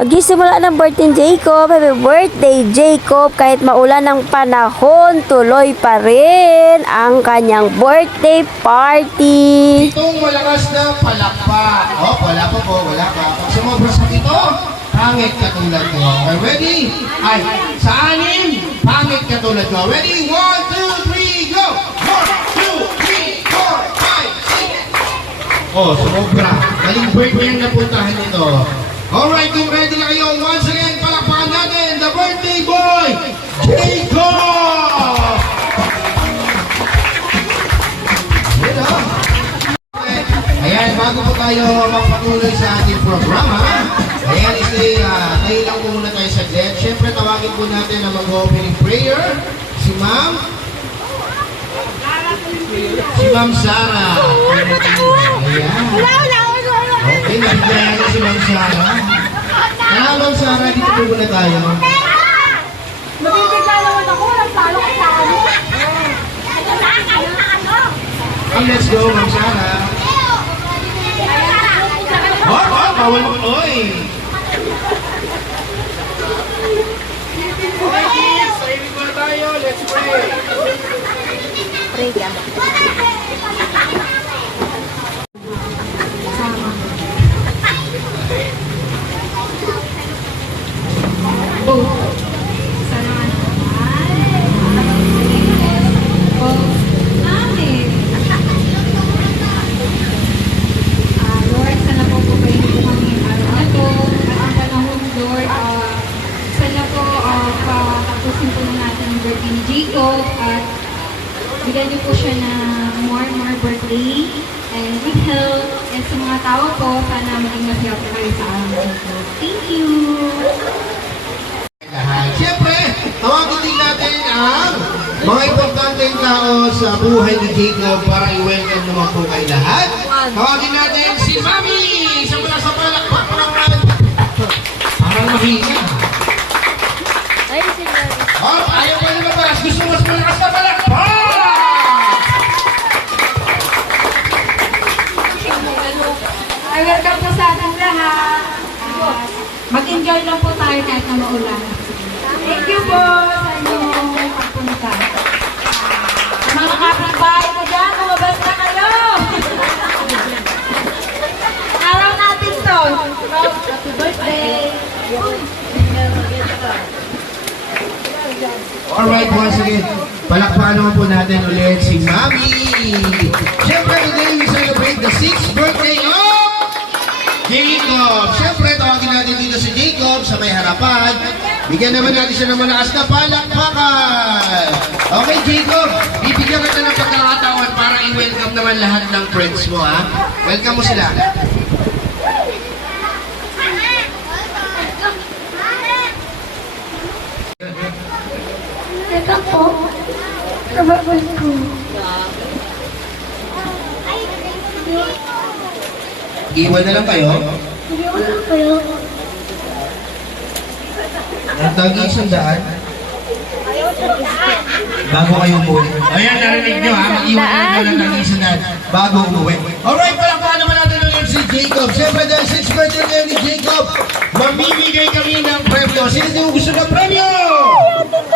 Magsisimula ng birthday ni Jacob. Happy birthday, Jacob! Kahit maulan ng panahon, tuloy pa rin ang kanyang birthday party. Itong malakas na palakpak. Oh, wala pa po, wala pa. Pag sumobra sa ito, pangit katulad ko. Okay, ready? Ay, sa anim, pangit katulad ko. Ready? 1, 2, 3, go! 1, 2, 3, 4, 5, 6. Oh, sumobra. Maling birthday ang napuntahan nito. Alright, kung ready na kayo, once again, palakpakan natin, the birthday boy, Jacob! Ayan, bago po tayo magpatuloy sa ating programa, ayan, tayo lang po muna tayo sa jet. Siyempre, tawagin po natin ang mag-opening prayer, si Ma'am Sara. Ayan. Okay, nabigyan natin si Ma'am Sara. Ma'am Sara, dito po muna tayo. Mabibigla naman ako, nagtalo ko sa ano. Okay, let's go, Ma'am Sara. Bawal mo. Oy! Okay, kids, saving muna tayo. Let's pray. Pray ka. Lord, sana po po kayo po kami araw na to. At ang panahon, Lord, sana po patapusin po natin ang birthday ni Jacob at bigyan niyo po siya na more birthday and good health. And sa mga tao po, sana maging masaya po kayo sa araw na to. Thank you! Siyempre, tawagin din natin ang mga importanteng tao sa buhay ni Jacob para i-welcome naman po kayo lahat. Tawagin natin si Mami! Sa palakpak naman. Parang mahina. Ay, si Mary. Oh, ayaw pa nila ba? Gusto mas malakas na palakpak! Ay, welcome po sa ating lahat. Mag-enjoy lang po tayo kahit na maulan. Thank you po sa inyong pagpunta. Sa mga kapitbahay ko dyan, lumabas na kayo! Araw natin to. Happy birthday! Alright, once again, palakpakan naman po natin ulit si Mami. Siyempre, today we celebrate the 6th birthday of Jacob. Siyempre, tawagin natin dito si Jacob sa may harapan. Bigyan naman natin siya ng malakas na palakpakan. Okay, Jacob, bibigyan kita ng pagkakataon para i-welcome naman lahat ng friends mo, ha? Welcome mo sila. Teka po. Nababal ko. Iwan na lang kayo. Hindi ko lang kayo. Ang tag-isang daan. Bago kayo umuwi. Ayan, narinig nyo ha. Mag-iwan na lang ng tag-isang daan. Bago umuwi. Alright, palakpakan naman natin ulit si Jacob. Siyempre dahil 6th birthday ngayon ni Jacob, mamimigay kami ng premyo. Sino yung gusto ng premyo?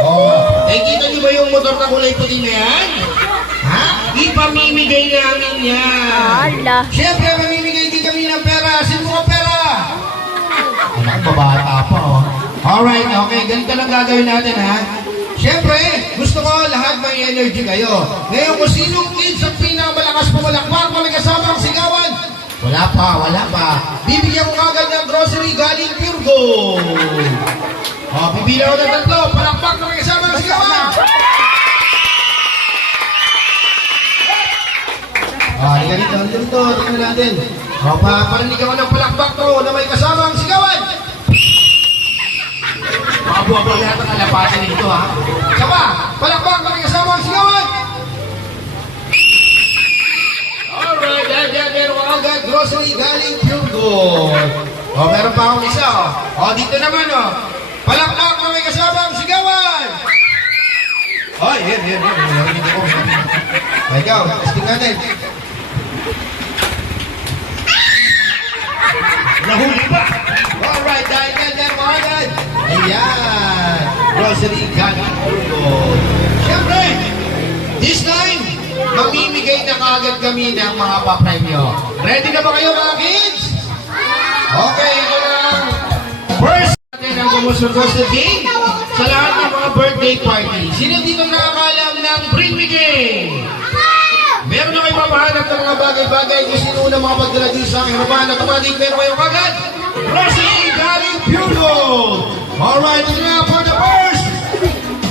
Oh, kita nyo ba yung motor na kulay puti na yan? Ha? Ipamimigay namin yan. Ala. Siyempre, mamimigay din kami ng pera. Sino mo ka pera? Anak, babata pa, oh. Alright, okay. Ganito lang gagawin natin, ha? Siyempre, gusto ko lahat may energy kayo. Ngayon, kung sinong kids ang pinakamalakas pumalakpak, may kasama ang sigawan? Wala pa. Bibigyan ko agad ng grocery galing Pure Gold. O, bibilang ko ng tatlo. Palakpak na may kasama ang sigawan. Ganito. Tingnan natin. O, parinig ako ng palakpak to na may kasama ang sigawan. Abo yata kalapatin nito, ha? Saba, palakpak na may kasama ang sigawan. Alright, meron ko agad grocery galing Pure Gold. O, meron pa akong isa, o. O, dito naman, o. Palakpak na may kasama ang sigawan. Ay, yan. Narinig ako. Ikaw, testing natin. Nahuli pa. Alright, dahil yan mga agad. Ayan. Grocery galing Burgos. Siyempre, this time, mamimigay na kaagad kami ng mga papremyo. Ready na ba kayo mga kids? Okay, ito lang. First natin ang gumusulgos na game sa lahat ng mga birthday party. Sino dito nakakalam ng Bring Me Game? Meron na kayo mapahanap ng mga bagay-bagay kung sino na mga pagdala dito sa aking harapan. Automatic, meron kayo kagad. Grocery galing Pure Gold. Alright, ito na for the first.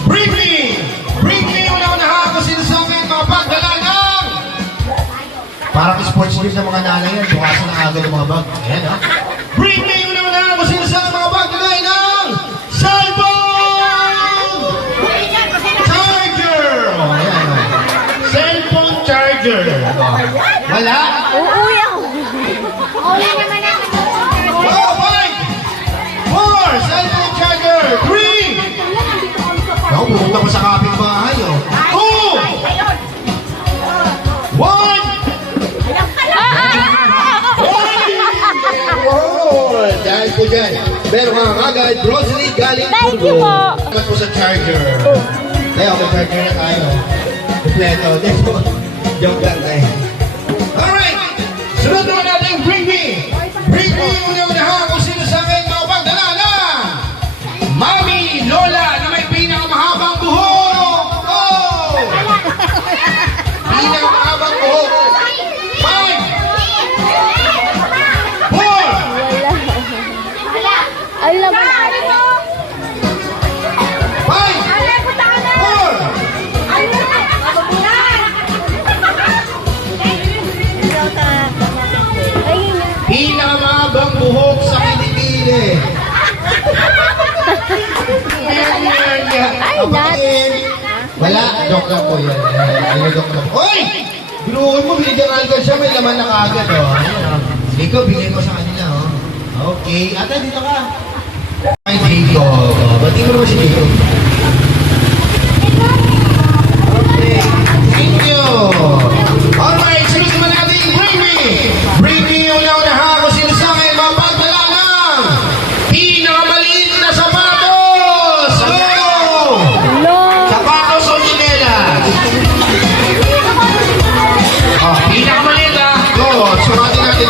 Bring Me! Bring Me! Una-unahan kung sino sa akin mga pagdala ng... Parang sports news ng mga nanay yan. Bukasan na agad ng mga bag. Ayan ha. Bring Me! Una-unahan kung sino sa akin mga pagdala ng... Cellphone! Charger! Oh, ayan ha. Cellphone charger. Wala? Uuwi ako. Oh, 5! 4! Cellphone charger! 3! Ako, pumunta ko sa kapitbahay, oh. 2! 1! Dahil po dyan, meron ka kagad, grocery galing Thank you Burgos. po. Salamat po sa charger. Kaya may charger na tayo. Kompleto. Joke lang tayo. Alright! Sunod naman natin, Bring Me! Bring Me! Una-unahan kung sino sa akin makapagdala na! Mami, Lola, na may pinakamahabang buhok! Oh! Pinakamahabang buhok! 5! 4! Alam mo na. 5! 4! Pinakamahabang buhok sa kilikili. Ay, Kapatid. Wala, joke lang po yan. Ay, joke lang. Hoy! Binuhon mo, binigyan ka siya, may laman na kaagad, oh. Ayan, oh. Ikaw, bigay mo sa kanila, oh. Okay. Ate, dito ka. Ay, Jacob. Bati mo naman si Jacob. Okay. Thank you. Alright, sunod naman natin, Bring Me! Bring Me, una-unahan kung sino sa akin mapagdala ng pinakamaliit na sapatos! Go! Sapatos o chinelas? Oh, pinakamaliit ah. Go, sumatin natin.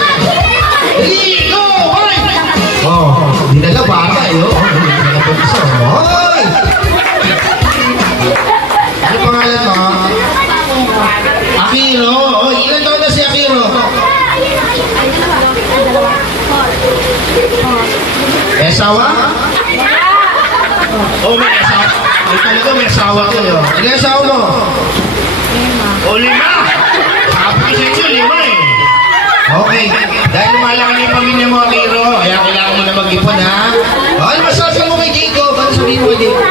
3, go, 1! Oh, dinala bata eh. Oh, dinala po isa. Hoy! Ano pangalan mo? Akiro. Oh, ilan taon na si Akiro? May asawa? Oh, may asawa. Ay, talaga may asawa ko yun. Ilan asawa mo? 5. Oh, 5? Sabi ko sa inyo, 5 eh. Okay. Dahil lumalaki na yung pamilya mo, Akiro, kaya kailangan mo na mag-ipon, ha? Oh, ano masasabi mo kay Jacob? Ano sabihin mo kay Jacob?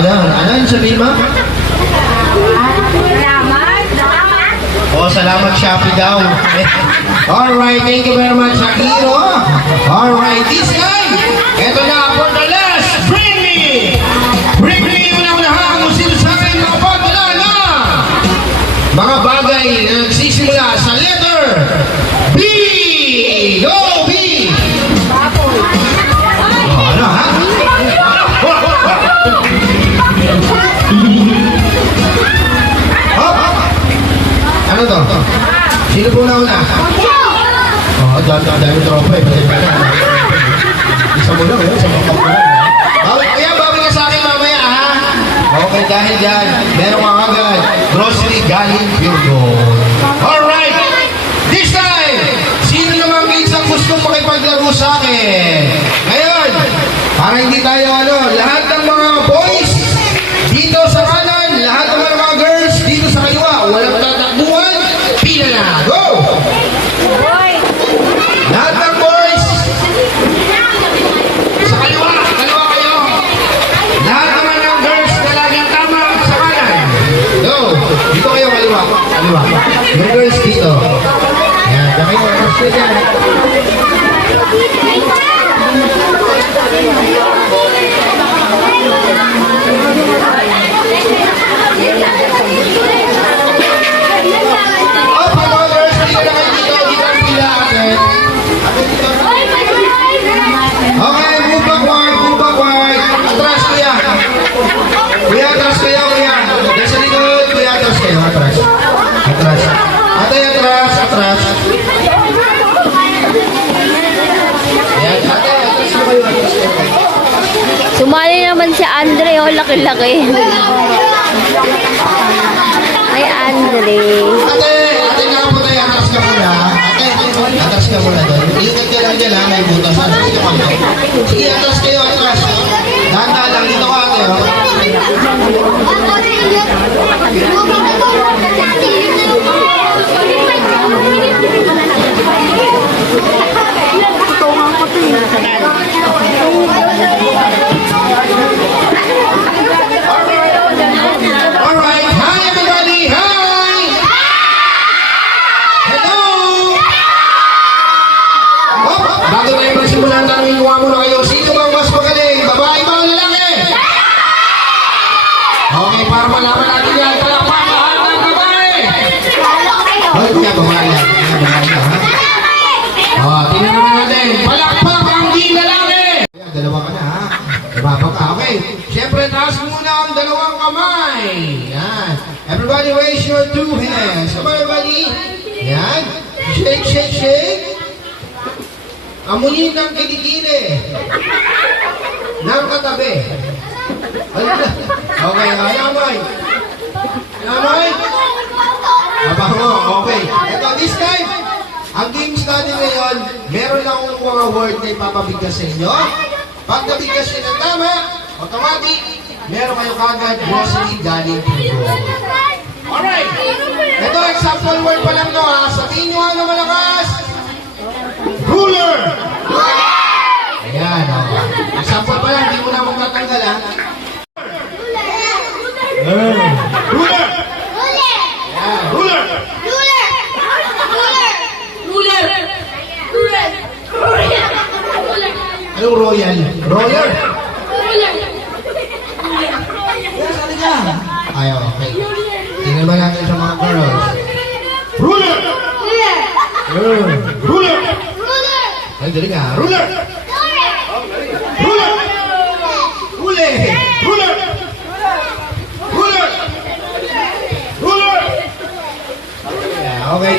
Ano yung sabihin mo? Oh, salamat Shopee daw. Alright, thank you very much, Akiro. Alright, this guy. Ito na for the last. Bring Me! Bring Me! Una-unahan kung sino sa akin makapagdala na mga bagay na nagsisimula sa letter B! Go, B! Oh, ano, ha? Ano to? Sino po na-una? Oh, dami tropa eh. Isa mo lang eh. Isa mo lang. Bawi ka sa akin mamaya ha. Okay, dahil dyan, meron ka agad. Grocery galing Pure Gold. Alright! This time, sino namang isang gustong makipaglaro sa akin? Ngayon, para hindi tayo lahat ng mga boys, dito sa kanan, lahat ng mga girls, dito sa kaliwa, walang tatakbuhan, pila na. Go! Lahat ng boys, sa kaliwa kayo. Lahat naman ng girls na laging tama sa kanan. Go! Dito kayo kaliwa. Yung girls dito. Yan, kayo. Oh, followers, hindi na kayo dito. Dito ang pila agad. Okay, move backward. Atras, kuya. Kuya, atras kayo, kuya. Diyan sa likod, kuya, atras kayo. Atras. Ate, atras. Ayan, ate, atras mo kayo. Sumali naman si Andre, oh, laki-laki. Ay, Andre. Ate nga po tayo, atras ka muna. Ate, atras ka muna doon. Iingat ka lang dyan, ha? May butas. Atras ka muna. Sige, atras kayo, atras. Dahan lang, dito ka, ate, oh. Alright, hi everybody, hi! Hello! Oh, bago tayo magsimulan, tanongin ko muna kayo, sino bang mas magaling? Babae ba o lalaki? Okay, para malaman natin yan, palakpakan ng babae! Hoy, kuya, babae yan. Oh, tingnan naman natin, palakpak ang di lalaki! Dalawa ka na, ha? Ibaba ka, okay. Siyempre, taas muna ang dalawang kamay. Yan. Everybody raise your two hands. Come on, everybody. Yan. Shake. Amunin ng kilikili. Ng katabi. Okay, alamay. Mabango, okay. Ito, this time, ang games natin ngayon, meron lang akong mga word na ipapabigkas sa inyo. Pag nabigkas nyo ng tama, automatic, meron kayo kagad grocery galing Puro. Alright. Ito, example word pa lang to, ha. Sabihin nyo ano malakas. Ruler! Ayan, o. Example pa lang, hindi mo na magtatanggal, ha. Ruler! Ayan, ruler! Anong royal? Royal? Yes, ano ka? Ayaw, okay. Tingnan ba natin sa mga girls? Ruler! Ruler! Ay, dali nga. Ruler! Ruler! Ruler! Ruler! Ruler! Ruler! Okay,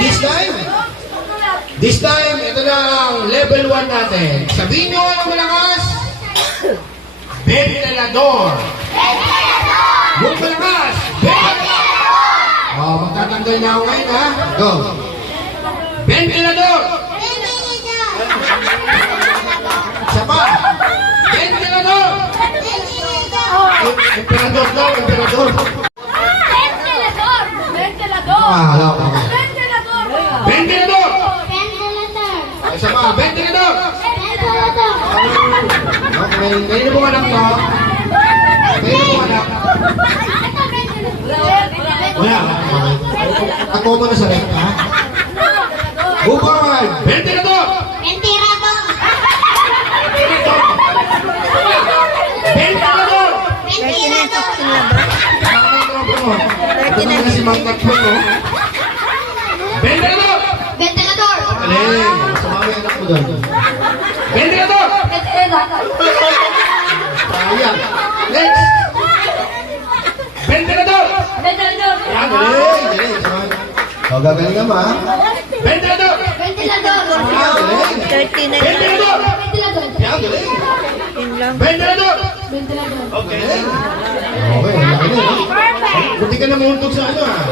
this time, ito na ang level 1 natin. Sabihin nyo ang malakas. Ventilador. Huwag malakas. Ventilador. Oh, magtatanggal na ako ngayon, ha? Go. Ventilador. Isa pa. Ventilador. Emperador daw, emperador. Ah, hello. Ventilador. Isa pa, ventilador. Okay, kayo na pong anak to. Kayo na pong anak. Wala. Ako mo na sa rek, ha? Bukod! Ventilador! Ventilador! Ito na si Mang Takbo, no? Ventilador! Galing! Sumami anak mo doon. Ventilador! Sayang. Next! Ventilador! Yan, galing! O, gagaling ka ba? Ventilador! Yan, galing! 39. Ventilador! Yan, galing! Ventilador! Okay. Okay, laki na, no? Buti ka na mahuntog sa ano, ha?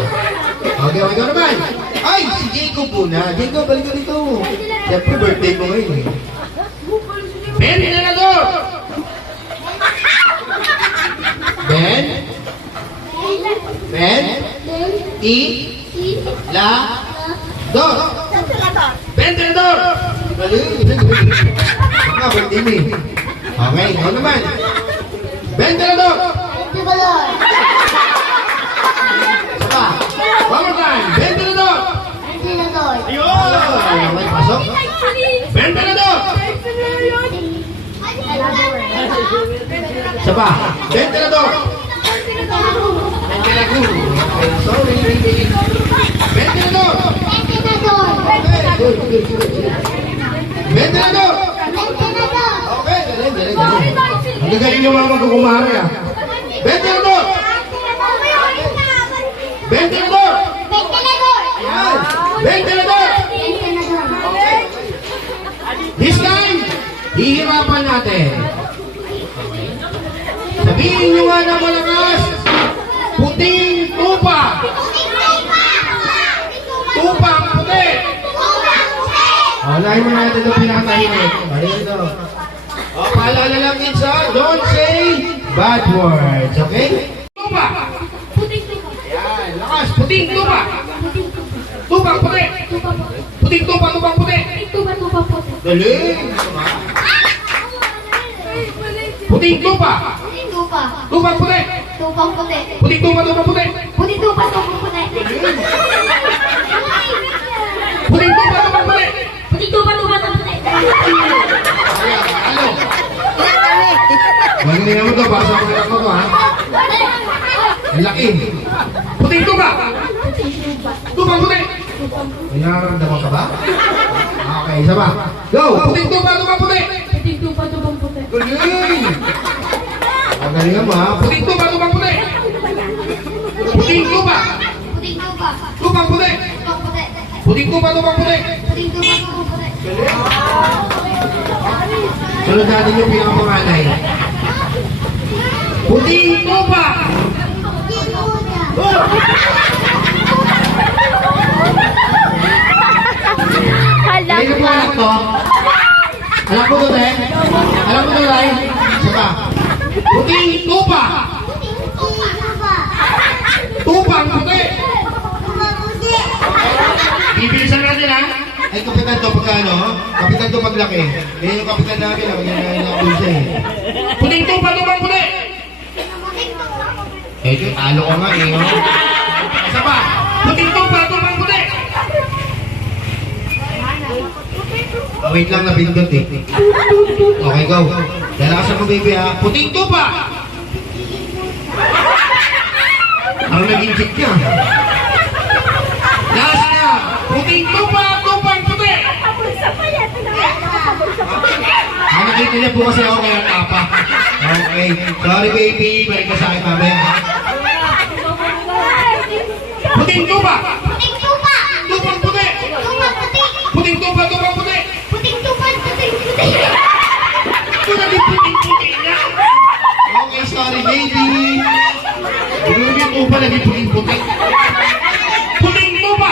Okay, ikaw naman. Ay, si Jacob muna. Jacob, balik ka dito. Siyempre, birthday ko ngayon, eh. Ventilador! Ben? Dor! Ventilador! Galing! Nga, birthday mo, eh. Okay, ikaw naman. Ventilador! Saka, one more time. Ventilador! Ayun! Okay, pasok. Ventilador! pa. Ventilador. Ventilador. Okay, sorry. Ventilador. Okay, good. Ventilador. Okay, galing. Ang gagaling yung mga magkukumari ah. Ventilador. Ventilador. Yan. Ventilador. Okay. This time, hihirapan natin. Sabihin nyo nga na malakas, puting tupa. Tupang puti. Lahin mo natin ito pinakatahimik. Dito. Paalala lang din sa, don't say bad words, okay? Tupa. Yan, lakas, puting tupa. Tupang puti. Puting tupa, tupang puti. Galing. Puting tupa. Tupang puti. Puting tupa, tupang puti. Puting tupa, tupang puti. Ano? Magaling naman ito, basa ko lang ito ha. Ang laki. Puting tupa. Tupang puti. May nararamdaman ka ba? Okay, isa ba? Go! Puting tupa, tupang puti. Galing! Magaling naman ha. Puting tupa, tupang puti. Puting tupa. Tupang puti. Puting tupa, tupang puti. Sunod natin yung pinakapanganay. Puting tupa. Alam mo anak to? Alam mo to, Tay? Alam mo to, Tay? Saka. Puting tupa. Tupang puti. Bibilisan natin ha. Ay, kapitan to pagkano? Kapitan to paglaki. Eh, yung kapitan namin, ako yung nakapulsa eh. Puting tupa, tupang puti. Eh, talo ko nga eh. Isa pa. Puting tupa, tupang puti. Wait lang, napindot eh. Okay, go. Lalakas mo, baby ha. Puting tupa. Ang naging kick niya. Last na. Puting tupa, tupang puti. Nakikita niya po kasi ako kaya tapa. Okay. Sorry, baby. Balik ka sa akin, mamaya. Puting tupa. Tupang puti. Puting tupa, tupang puti. Ito na din puting-puti na. Okay, sorry, baby. Yung tupa na din puting-puti. Puting tupa.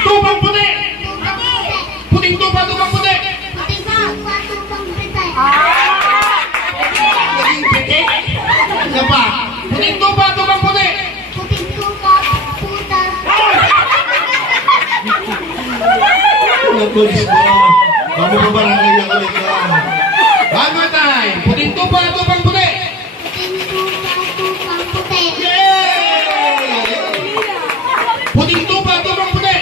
Tupang puti. Puting tupa, tupang puti. Naging puti. Isa pa. Puting tupa, tupang puti. Nagkulis ko. Kamu pa barangay na ulit ka. One more time. Puting tupa, tupang puti. Yay! Puting tupa, tupang puti.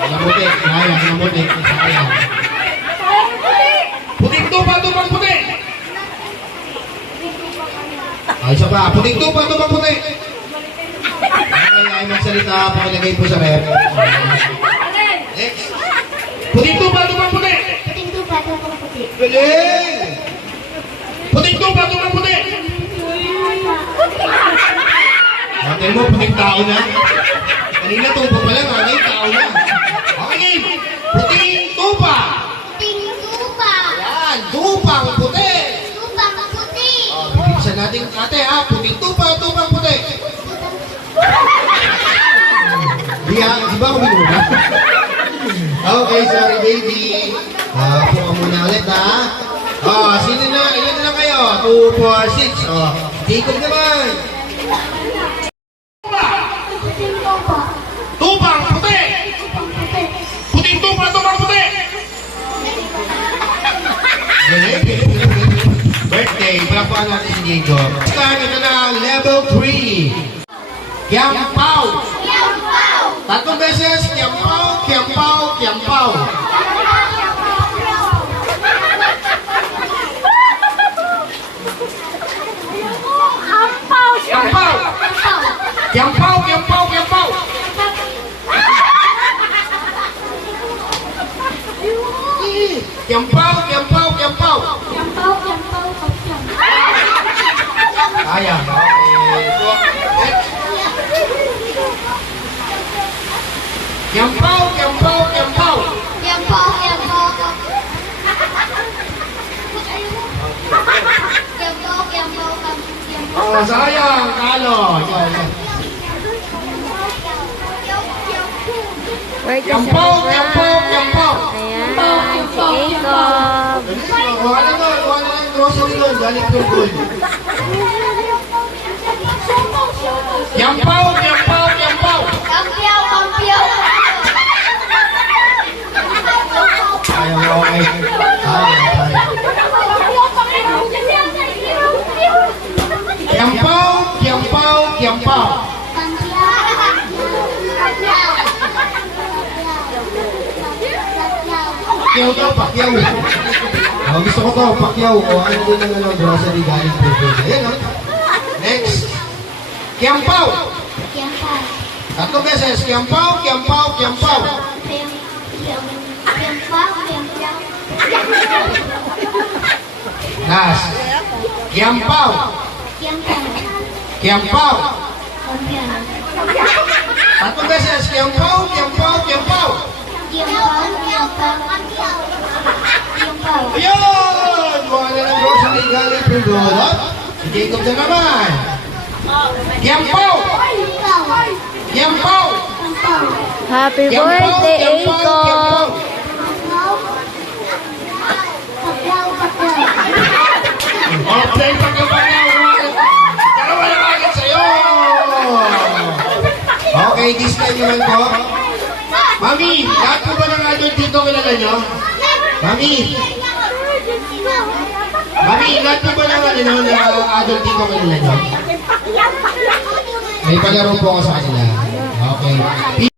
Ang puti. Sayang, ang puti. Sayang. Puting tupa, tupang puti. Ay, isa pa. Puting tupa, tupang puti. Ay, magsalita. Pakilagay po sa rep. Next. Puting tupa, tupang puti. Galing! Puting tupa, tupang puti. Hotel mo, puting tao na. Kanina tupa pa lang, ngayon tao na. Okay, game. Puting tupa. Yan, tupang puti. Bibigyan natin ate ha. Puting tupa, tupang puti. Di ba ako binuna? Okay, sorry baby. Po ka muna ulit ha. Sino na? Ilan na kayo? 2, 4, 6. Jacob naman. Tupang puti. Puting tupa, tupang puti. Galing. Birthday. Palapakan natin si Jacob. Start ito na level 3. Kiampaw. Tatlong beses, kiampaw, kiampaw, kiampaw. Kiampaw, kiampaw, kiampaw. Yampaw, yampaw, kapyam. Sayang. Okay. Next. Kiampaw, kiampaw, kiampaw. Yampaw, yampaw, yampaw, yampaw, yampaw. Oh, sayang. Talo. Word ka Kiampaw, sa kiampaw, kiampaw. Ayan, si Jacob. Kuha na nun. Kuha na yung grocery nun. Galing Pilgul. Kiampaw, kiampaw, kiampaw. Kampyaw, kampyaw. Ayaw mo, okay. Kiampaw, kiampaw, kiampaw. Pakyaw daw, pakyaw. Oh, gusto ko to, pakyaw. O ano din ang ano, grocery galing Pilgul. Ayan, oh. Next. Kiampaw. Tatlong beses. Kiampaw, kiampaw, kiampaw. Last. Kiampaw. Kiampaw. Tatlong beses. Kiampaw, kiampaw, kiampaw. Ayun! Buha na ng grocery galing Pilgul. Si Jacob na naman. Kiampaw. Kiampaw. Happy Kiampaw, birthday, kiampaw, kiampaw. Jacob. Okay, pagkabanyaw. Dalawa na agad sa'yo. Okay, this time naman po. Mami, lahat po ba ng adult dito kilala nyo? Mami, lahat po ba ng adult dito kilala nyo? May palaro po ako sa kanila. Okay.